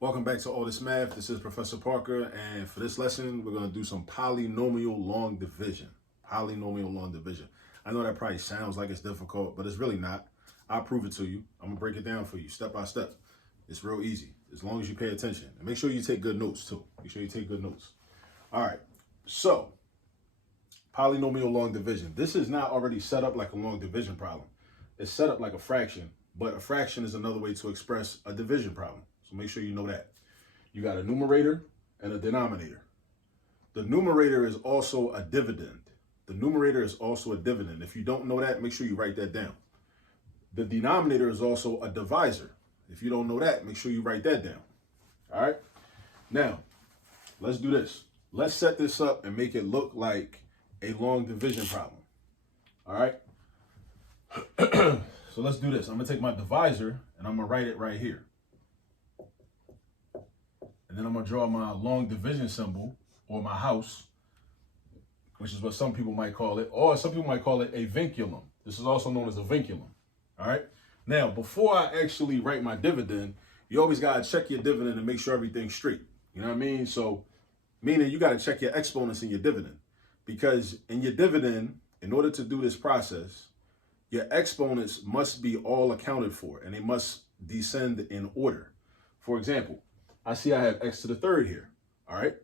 Welcome back to All This Math. This is Professor Parker, and for this lesson, we're going to do some polynomial long division. Polynomial long division. I know that probably sounds like it's difficult, but it's really not. I'll prove it to you. I'm going to break it down for you step by step. It's real easy, as long as you pay attention. And make sure you take good notes, too. Make sure you take good notes. All right, so polynomial long division. This is not already set up like a long division problem. It's set up like a fraction, but a fraction is another way to express a division problem. So make sure you know that. You got a numerator and a denominator. The numerator is also a dividend. The numerator is also a dividend. If you don't know that, make sure you write that down. The denominator is also a divisor. If you don't know that, make sure you write that down. All right? Now, let's do this. Let's set this up and make it look like a long division problem. All right? So let's do this. I'm going to take my divisor and I'm going to write it right here. And then I'm going to draw my long division symbol, or my house, which is what some people might call it, or some people might call it a vinculum. This is also known as a vinculum. All right? Now, before I actually write my dividend, you always got to check your dividend and make sure everything's straight. You know what I mean? So, meaning you got to check your exponents in your dividend. Because in your dividend, in order to do this process, your exponents must be all accounted for, and they must descend in order. For example, I see I have x to the third here, all right?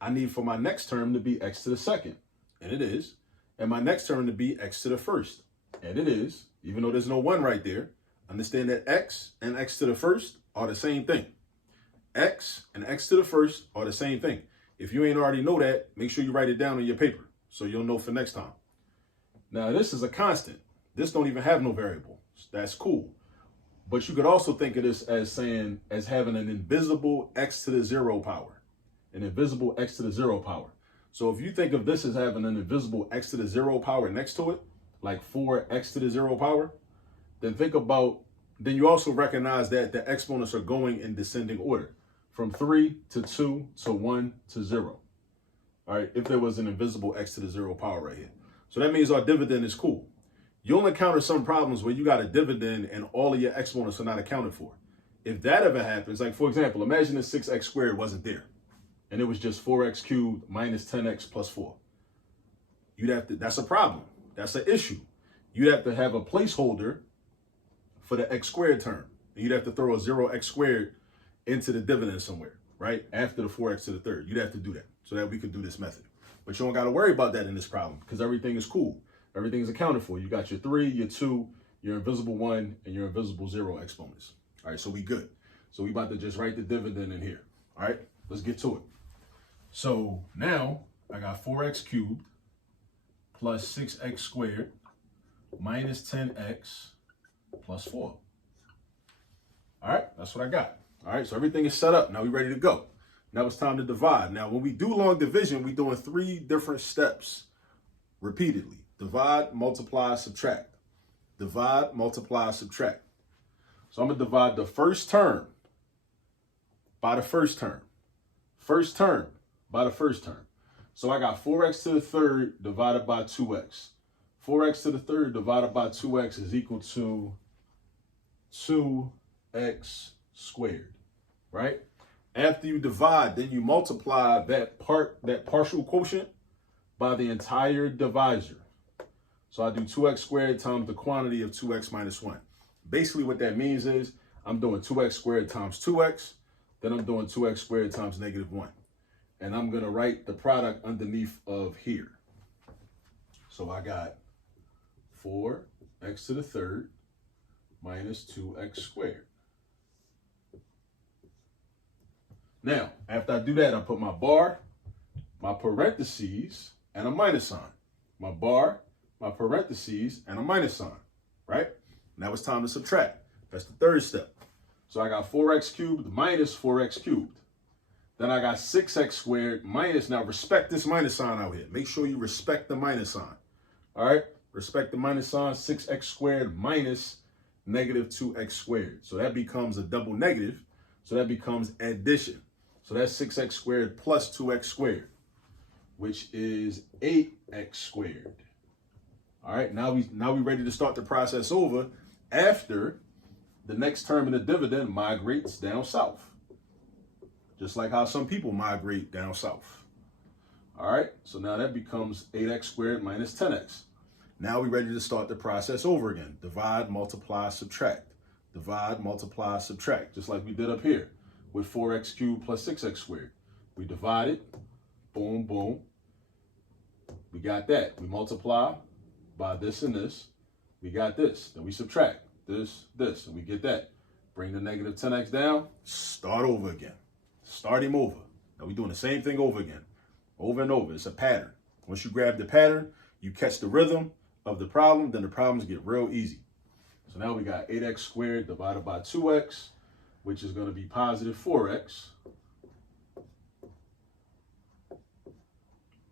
I need for my next term to be x to the second, and it is. And my next term to be x to the first, and it is. Even though there's no 1 right there, understand that x and x to the first are the same thing. X and x to the first are the same thing. If you ain't already know that, make sure you write it down on your paper so you'll know for next time. Now, this is a constant. This don't even have no variable. That's cool. But you could also think of this as having an invisible x to the 0 power. An invisible x to the 0 power. So if you think of this as having an invisible x to the 0 power next to it, like 4x to the 0 power, then you also recognize that the exponents are going in descending order. From 3 to 2 to 1 to 0. All right, if there was an invisible x to the 0 power right here. So that means our dividend is cool. You'll encounter some problems where you got a dividend and all of your exponents are not accounted for. If that ever happens, like for example, imagine if 6x squared wasn't there and it was just 4x cubed minus 10x plus 4. That's a problem. That's an issue. You'd have to have a placeholder for the x squared term. And you'd have to throw a 0x squared into the dividend somewhere, right? After the 4x to the third. You'd have to do that so that we could do this method. But you don't got to worry about that in this problem because everything is cool. Everything is accounted for. You got your 3, your 2, your invisible 1, and your invisible 0 exponents. All right, so we good. So we about to just write the dividend in here. All right, let's get to it. So now I got 4x cubed plus 6x squared minus 10x plus 4. All right, that's what I got. All right, so everything is set up. Now we're ready to go. Now it's time to divide. Now, when we do long division, we're doing 3 different steps repeatedly. Divide, multiply, subtract. Divide, multiply, subtract. So I'm going to divide the first term by the first term. First term by the first term. So I got 4x to the third divided by 2x. 4x to the third divided by 2x is equal to 2x squared, right? After you divide, then you multiply that partial quotient by the entire divisor. So I do 2x squared times the quantity of 2x minus 1. Basically what that means is I'm doing 2x squared times 2x, then I'm doing 2x squared times negative 1. And I'm going to write the product underneath of here. So I got 4x to the third minus 2x squared. Now, after I do that, I put my bar, my parentheses, and a minus sign. My bar, my parentheses, and a minus sign, right? Now it's time to subtract. That's the third step. So I got 4x cubed minus 4x cubed. Then I got 6x squared minus, now respect this minus sign out here. Make sure you respect the minus sign. All right? Respect the minus sign, 6x squared minus negative 2x squared. So that becomes a double negative. So that becomes addition. So that's 6x squared plus 2x squared, which is 8x squared. All right, now we ready to start the process over after the next term in the dividend migrates down south. just like how some people migrate down south. All right, so now that becomes 8x squared minus 10x. Now we're ready to start the process over again. Divide, multiply, subtract. Divide, multiply, subtract, just like we did up here with 4x cubed plus 6x squared. We divide it, boom, boom. We got that. We multiply by this and this. We got this. Then we subtract this, and we get that. Bring the negative 10x down, start over again. Start him over. Now we're doing the same thing over again, over and over. It's a pattern. Once you grab the pattern, you catch the rhythm of the problem, then the problems get real easy. So now we got 8x squared divided by 2x, which is going to be positive 4x.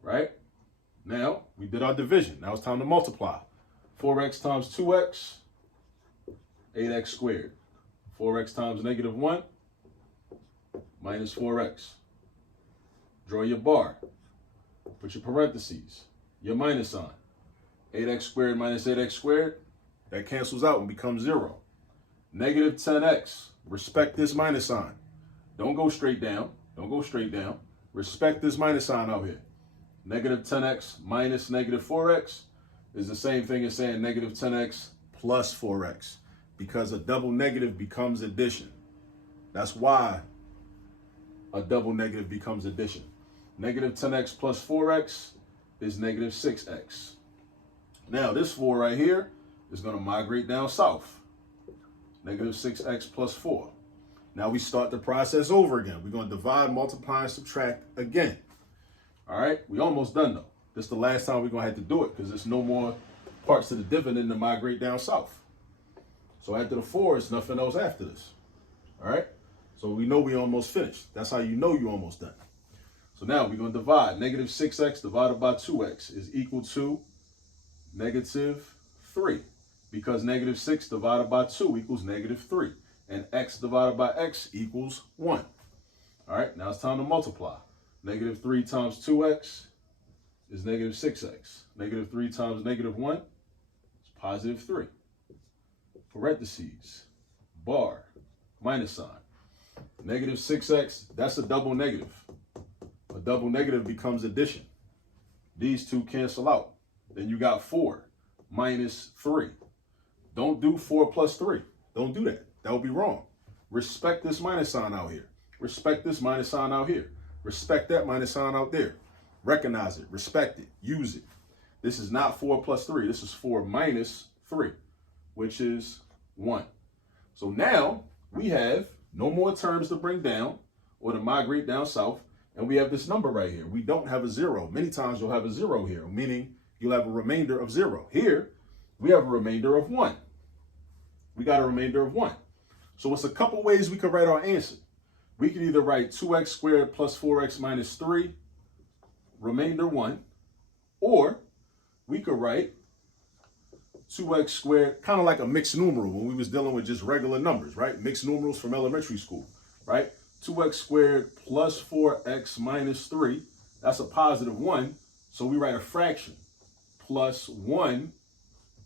Right? Now, we did our division. Now it's time to multiply. 4x times 2x, 8x squared. 4x times negative 1, minus 4x. Draw your bar. Put your parentheses, your minus sign. 8x squared minus 8x squared, that cancels out and becomes 0. Negative 10x, respect this minus sign. Don't go straight down. Don't go straight down. Respect this minus sign out here. Negative 10x minus negative 4x is the same thing as saying negative 10x plus 4x, because a double negative becomes addition. That's why a double negative becomes addition. Negative 10x plus 4x is negative 6x. Now this 4 right here is going to migrate down south. Negative 6x plus 4. Now we start the process over again. We're going to divide, multiply, and subtract again. All right, we almost done though. This is the last time we're going to have to do it because there's no more parts of the dividend to migrate down south. So after the 4, it's nothing else after this. All right, so we know we almost finished. That's how you know you're almost done. So now we're going to divide. Negative 6x divided by 2x is equal to negative 3, because negative 6 divided by 2 equals negative 3, and x divided by x equals 1. All right, now it's time to multiply. Negative 3 times 2x is negative 6x. Negative 3 times negative 1 is positive 3. Parentheses, bar, minus sign. Negative 6x, that's a double negative. A double negative becomes addition. These two cancel out. Then you got 4 minus 3. Don't do 4 plus 3. Don't do that. That would be wrong. Respect this minus sign out here. Respect this minus sign out here. Respect that minus sign out there. Recognize it. Respect it. Use it. This is not 4 plus 3. This is 4 minus 3, which is 1. So now we have no more terms to bring down or to migrate down south. And we have this number right here. We don't have a 0. Many times you'll have a 0 here, meaning you'll have a remainder of 0. Here, we have a remainder of 1. We got a remainder of 1. So it's a couple ways we could write our answer. We could either write 2x squared plus 4x minus 3, remainder 1, or we could write 2x squared, kind of like a mixed numeral when we was dealing with just regular numbers, right? Mixed numerals from elementary school, right? 2x squared plus 4x minus 3, that's a positive 1, so we write a fraction, plus 1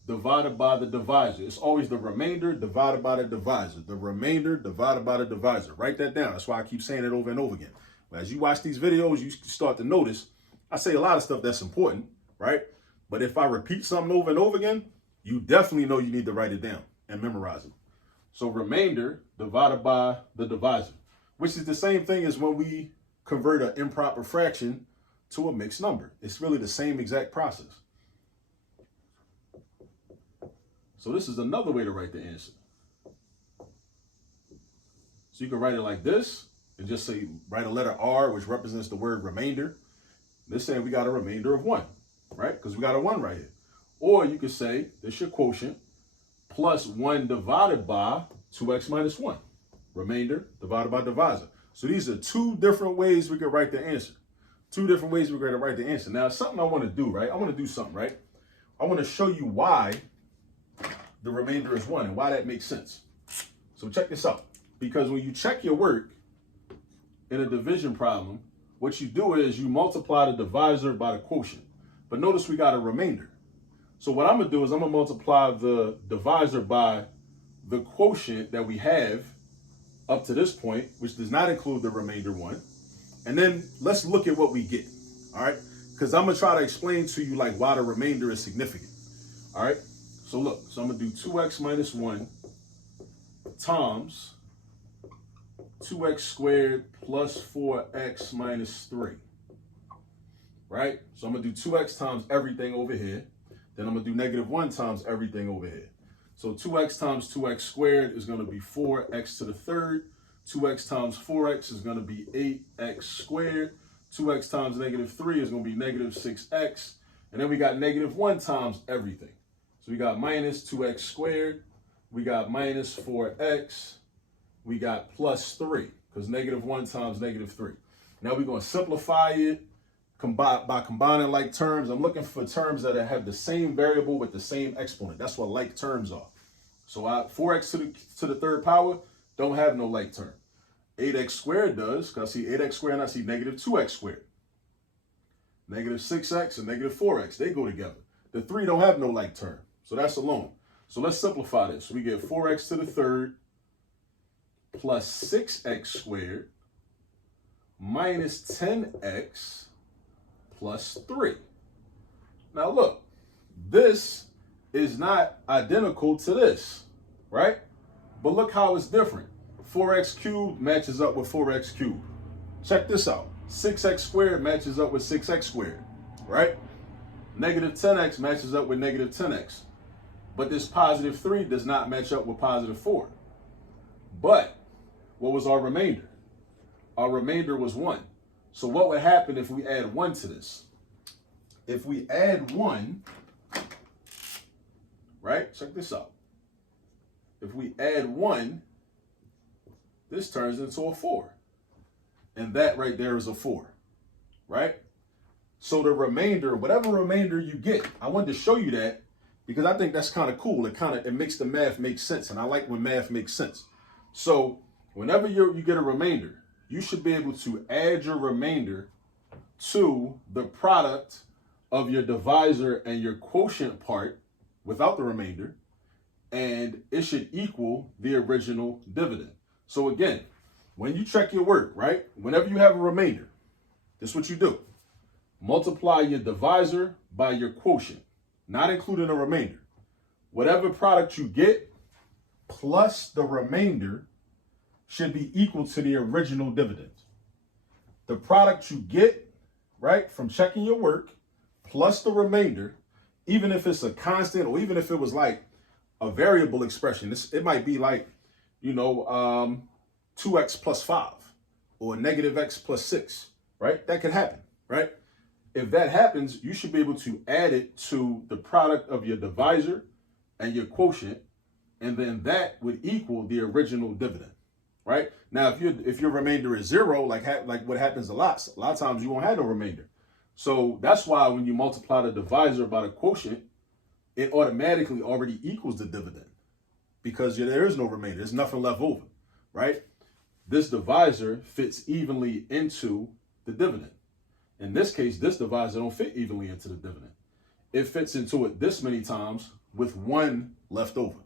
divided by the divisor. It's always the remainder divided by the divisor. The remainder divided by the divisor. Write that down. That's why I keep saying it over and over again. But as you watch these videos, you start to notice I say a lot of stuff that's important, right? But if I repeat something over and over again, you definitely know you need to write it down and memorize it. So remainder divided by the divisor, which is the same thing as when we convert an improper fraction to a mixed number. It's really the same exact process. So this is another way to write the answer. So you can write it like this and just say, write a letter R, which represents the word remainder. This saying we got a remainder of 1, right? Because we got a 1 right here. Or you could say, this is your quotient, plus 1 divided by 2x minus 1. Remainder divided by divisor. So these are 2 different ways we could write the answer. 2 different ways we're going to write the answer. Now, something I want to do, right? I want to do something, right? I want to show you why the remainder is 1 and why that makes sense. So check this out. Because when you check your work in a division problem, what you do is you multiply the divisor by the quotient. But notice we got a remainder. So what I'm going to do is I'm going to multiply the divisor by the quotient that we have up to this point, which does not include the remainder 1. And then let's look at what we get, all right? Because I'm going to try to explain to you like why the remainder is significant, all right? So look, so I'm going to do 2x minus 1 times 2x squared plus 4x minus 3, right? So I'm going to do 2x times everything over here. Then I'm going to do negative 1 times everything over here. So 2x times 2x squared is going to be 4x to the third. 2x times 4x is going to be 8x squared. 2x times negative 3 is going to be negative 6x. And then we got negative 1 times everything. So we got minus 2x squared. We got minus 4x. We got plus 3, because negative 1 times negative 3. Now we're going to simplify it by combining like terms. I'm looking for terms that have the same variable with the same exponent. That's what like terms are. So 4x to the third power don't have no like term. 8x squared does, because I see 8x squared and I see negative 2x squared. Negative 6x and negative 4x, they go together. The 3 don't have no like term, so that's alone. So let's simplify this. We get 4x to the third plus 6x squared minus 10x plus 3. Now look, this is not identical to this, right? But look how it's different. 4x cubed matches up with 4x cubed. Check this out. 6x squared matches up with 6x squared, right? Negative 10x matches up with negative 10x. But this positive 3 does not match up with positive 4. But what was our remainder? Our remainder was 1. So what would happen if we add 1 to this? If we add 1, right? Check this out. If we add 1, this turns into a 4. And that right there is a 4, right? So the remainder, whatever remainder you get, I wanted to show you that because I think that's kind of cool. It makes the math make sense. And I like when math makes sense. So whenever you get a remainder, you should be able to add your remainder to the product of your divisor and your quotient part without the remainder, and it should equal the original dividend. So again, when you check your work, right? Whenever you have a remainder, this is what you do. Multiply your divisor by your quotient, not including a remainder. Whatever product you get plus the remainder should be equal to the original dividend. The product you get, right, from checking your work plus the remainder, even if it's a constant or even if it was like a variable expression, it might be like, 2x plus 5 or negative x plus 6, right? That could happen, right? If that happens, you should be able to add it to the product of your divisor and your quotient, and then that would equal the original dividend, right? Now, if your remainder is 0, like what happens a lot of times you won't have no remainder. So that's why when you multiply the divisor by the quotient, it automatically already equals the dividend because there is no remainder. There's nothing left over, right? This divisor fits evenly into the dividend. In this case, this divisor don't fit evenly into the dividend. It fits into it this many times with 1 left over,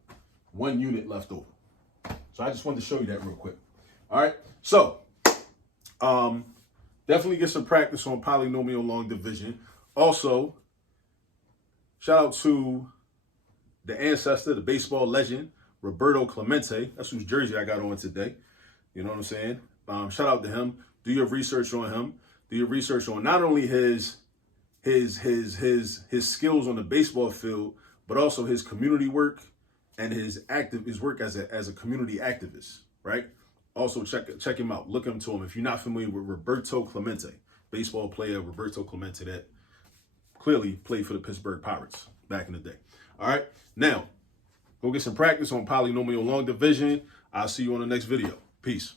1 unit left over. So I just wanted to show you that real quick. All right. So definitely get some practice on polynomial long division. Also, shout out to the ancestor, the baseball legend, Roberto Clemente. That's whose jersey I got on today. You know what I'm saying? Shout out to him. Do your research on him. Do your research on not only his skills on the baseball field, but also his community work and his work as a community activist, right? Also check him out. Look into him. If you're not familiar with Roberto Clemente, baseball player Roberto Clemente that clearly played for the Pittsburgh Pirates back in the day. All right. Now, go get some practice on polynomial long division. I'll see you on the next video. Peace.